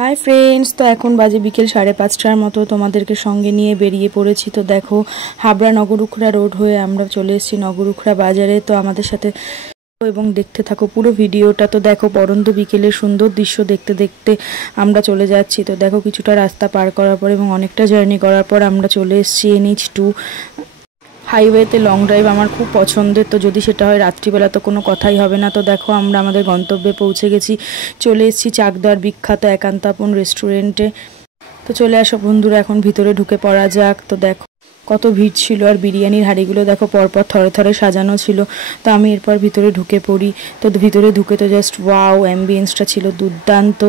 Hi friends, तो এখন বাজে বিকেল 5:30টার মতো তোমাদেরকে সঙ্গে নিয়ে বেরিয়ে পড়েছি। তো দেখো হাবড়া নগরুখড়া রোড হয়ে আমরা চলে এসেছি নগরুখড়া বাজারে। তো আমাদের সাথে এবং দেখতে থাকো পুরো ভিডিওটা। তো দেখো পরন্ত বিকেলের সুন্দর দৃশ্য দেখতে দেখতে আমরা চলে যাচ্ছি। তো দেখো কিছুটা রাস্তা পার করার পর এবং অনেকটা জার্নি করার পর আমরা চলে এসেছি NH2 হাইওয়েতে। লং ড্রাইভ আমার খুব পছন্দের, তো যদি সেটা হয় রাত্রিবেলা তো কোনো কথাই হবে না। তো দেখো আমরা আমাদের গন্তব্যে পৌঁছে গেছি, চলে এসেছি চাকদার বিখ্যাত একান্তাপন রেস্টুরেন্টে। তো চলে আসো বন্ধুরা, এখন ভিতরে ঢুকে পড়া যাক। তো দেখো কত ভিড় ছিল, আর বিরিয়ানির হাঁড়িগুলো দেখো পরপর থরে থরে সাজানো ছিল। তো আমি এরপর ভিতরে ঢুকে পড়ি। তো ভিতরে ঢুকে তো জাস্ট ওয়াও, অ্যাম্বিয়েন্সটা ছিল দুর্দান্ত,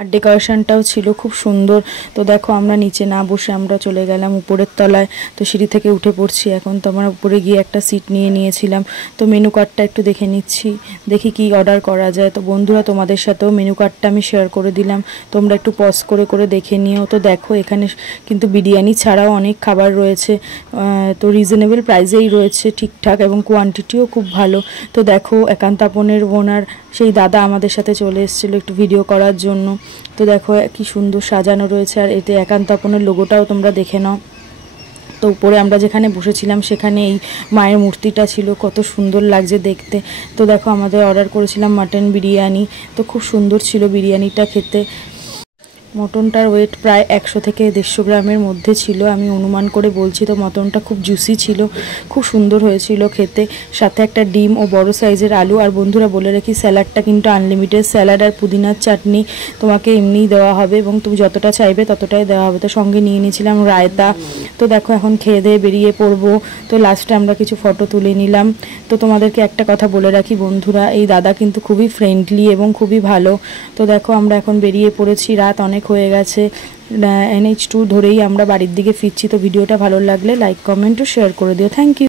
আর ডেকোরেশনটাও ছিল খুব সুন্দর। তো দেখো আমরা নিচে না বসে আমরা চলে গেলাম উপরের তলায়। তো সিঁড়ি থেকে উঠে পড়ছি এখন। তো আমরা উপরে গিয়ে একটা সিট নিয়েছিলাম। তো মেনু কার্ডটা একটু দেখে নিচ্ছি, দেখি কি অর্ডার করা যায়। তো বন্ধুরা তোমাদের সাথেও মেনু কার্ডটা আমি শেয়ার করে দিলাম, তোমরা একটু পজ করে করে দেখে নিও। তো দেখো এখানে কিন্তু বিরিয়ানি ছাড়াও অনেক খাবার রয়েছে, তো রিজনেবল প্রাইসেই রয়েছে ঠিকঠাক, এবং কোয়ান্টিটিও খুব ভালো। তো দেখো একান্তাপনের ওনার সেই দাদা আমাদের সাথে চলে এসেছিলো একটু ভিডিও করার জন্য। তো দেখো কি সুন্দর সাজানো রয়েছে, আর এতে একান্তাপনের লোগোটাও তোমরা দেখে নাও। তো উপরে আমরা যেখানে বসেছিলাম সেখানে এই মায়ের মূর্তিটা ছিল, কত সুন্দর লাগছে দেখতে। তো দেখো আমাদের অর্ডার করেছিলাম মাটন বিরিয়ানি, তো খুব সুন্দর ছিল বিরিয়ানিটা খেতে। মটনটার ওয়েট প্রায় 100 থেকে 150 গ্রামের মধ্যে ছিল, আমি অনুমান করে বলছি। তো মটনটা খুব জুসি ছিল, খুব সুন্দর হয়েছিল খেতে, সাথে একটা ডিম ও বড় সাইজের আলু। আর বন্ধুরা বলে রাখি, স্যালাডটা কিন্তু আনলিমিটেড স্যালাড, আর পুদিনার চাটনি তোমাকে এমনিই দেওয়া হবে, এবং তুমি যতটা চাইবে ততটাই দেওয়া হবে। তো সঙ্গে নিয়ে নিয়েছিলাম রায়তা। তো দেখো এখন খেয়ে দিয়ে বেরিয়ে পড়বো। তো লাস্টে আমরা কিছু ফটো তুলে নিলাম। তো তোমাদেরকে একটা কথা বলে রাখি বন্ধুরা, এই দাদা কিন্তু খুবই ফ্রেন্ডলি এবং খুবই ভালো। তো দেখো আমরা এখন বেরিয়ে পড়েছি, রাত অনেক হয়ে গেছে। NH2 ধরেই আমরা বাড়ির দিকে ফিরছি। তো ভিডিওটা ভালো লাগলে লাইক কমেন্ট ও শেয়ার করে দিও। Thank you.